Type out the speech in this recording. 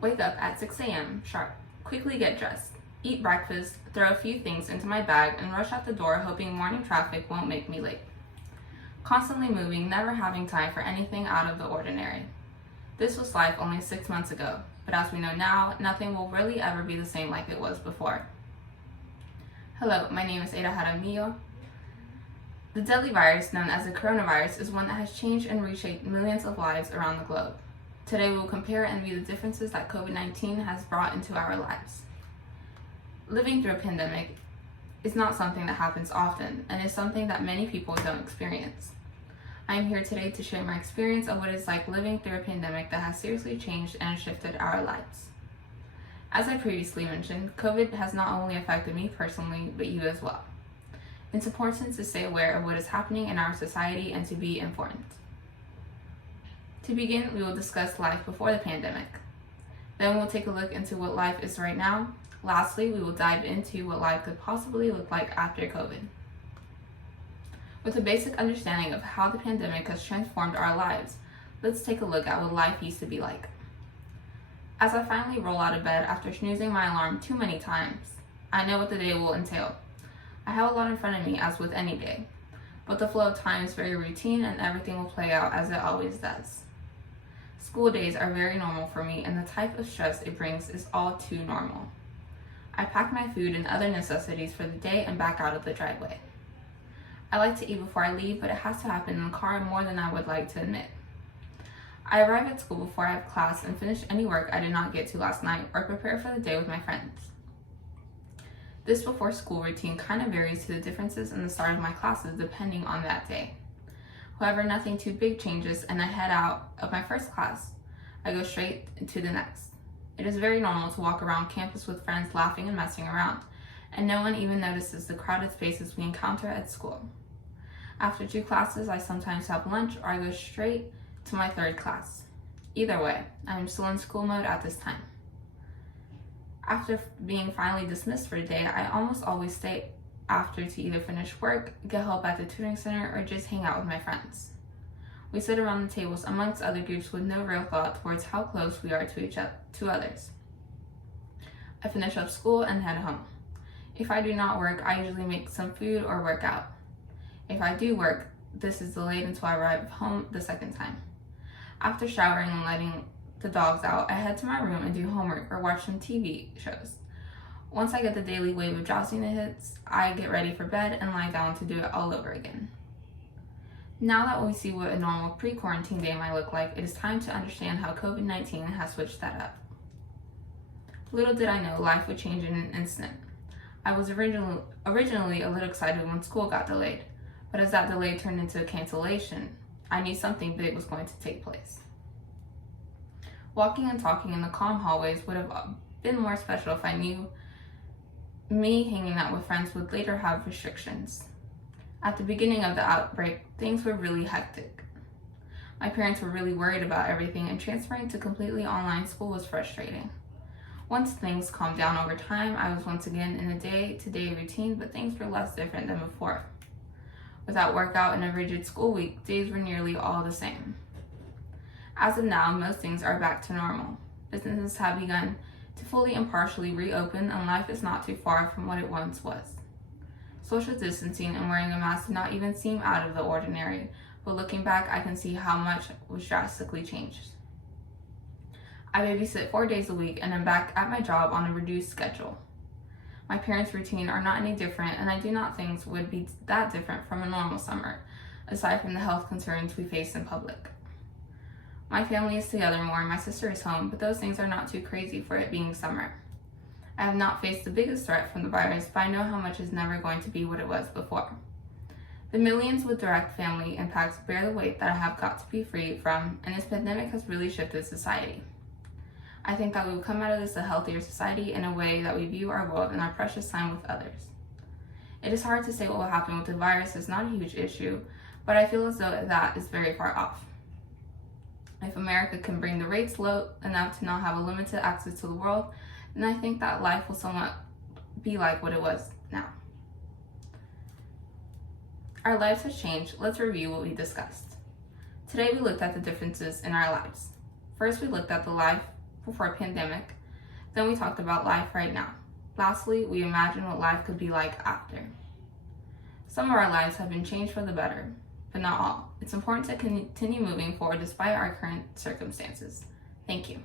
Wake up at 6 a.m. sharp, quickly get dressed, eat breakfast, throw a few things into my bag, and rush out the door hoping morning traffic won't make me late. Constantly moving, never having time for anything out of the ordinary. This was life only 6 months ago, but as we know now, nothing will really ever be the same like it was before. Hello, my name is Jaramillo. The deadly virus known as the coronavirus is one that has changed and reshaped millions of lives around the globe. Today we will compare and view the differences that COVID-19 has brought into our lives. Living through a pandemic is not something that happens often and is something that many people don't experience. I am here today to share my experience of what it's like living through a pandemic that has seriously changed and shifted our lives. As I previously mentioned, COVID has not only affected me personally, but you as well. It's important to stay aware of what is happening in our society and to be informed. To begin, we will discuss life before the pandemic. Then we'll take a look into what life is right now. Lastly, we will dive into what life could possibly look like after COVID. With a basic understanding of how the pandemic has transformed our lives, let's take a look at what life used to be like. As I finally roll out of bed after snoozing my alarm too many times, I know what the day will entail. I have a lot in front of me, as with any day, but the flow of time is very routine and everything will play out as it always does. School days are very normal for me, and the type of stress it brings is all too normal. I pack my food and other necessities for the day and back out of the driveway. I like to eat before I leave, but it has to happen in the car more than I would like to admit. I arrive at school before I have class and finish any work I did not get to last night or prepare for the day with my friends. This before school routine kind of varies to the differences in the start of my classes depending on that day. However, nothing too big changes and I head out of my first class. I go straight to the next. It is very normal to walk around campus with friends laughing and messing around, and no one even notices the crowded spaces we encounter at school. After 2 classes, I sometimes have lunch or I go straight to my 3rd class. Either way, I am still in school mode at this time. After being finally dismissed for the day, I almost always stay after to either finish work, get help at the tutoring center, or just hang out with my friends. We sit around the tables amongst other groups with no real thought towards how close we are to others. I finish up school and head home. If I do not work, I usually make some food or work out. If I do work, this is delayed until I arrive home the second time. After showering and letting the dogs out, I head to my room and do homework or watch some TV shows. Once I get the daily wave of drowsiness hits, I get ready for bed and lie down to do it all over again. Now that we see what a normal pre-quarantine day might look like, it is time to understand how COVID-19 has switched that up. Little did I know life would change in an instant. I was originally a little excited when school got delayed, but as that delay turned into a cancellation, I knew something big was going to take place. Walking and talking in the calm hallways would have been more special if I knew me hanging out with friends would later have restrictions. At the beginning of the outbreak, things were really hectic. My parents were really worried about everything, and transferring to completely online school was frustrating. Once things calmed down over time, I was once again in a day-to-day routine, but things were less different than before. Without workout and a rigid school week, days were nearly all the same. As of now, most things are back to normal. Businesses have begun to fully and partially reopen, and life is not too far from what it once was. Social distancing and wearing a mask did not even seem out of the ordinary, but looking back, I can see how much was drastically changed. I babysit 4 days a week and am back at my job on a reduced schedule. My parents' routine are not any different, and I do not think things would be that different from a normal summer, aside from the health concerns we face in public. My family is together more and my sister is home, but those things are not too crazy for it being summer. I have not faced the biggest threat from the virus, but I know how much is never going to be what it was before. The millions with direct family impacts bear the weight that I have got to be free from, and this pandemic has really shifted society. I think that we will come out of this a healthier society in a way that we view our world and our precious time with others. It is hard to say what will happen with the virus. It's not a huge issue, but I feel as though that is very far off. If America can bring the rates low enough to not have a limited access to the world, then I think that life will somewhat be like what it was now. Our lives have changed. Let's review what we discussed. Today we looked at the differences in our lives. First, we looked at the life before a pandemic. Then we talked about life right now. Lastly, we imagined what life could be like after. Some of our lives have been changed for the better, but not all. It's important to continue moving forward despite our current circumstances. Thank you.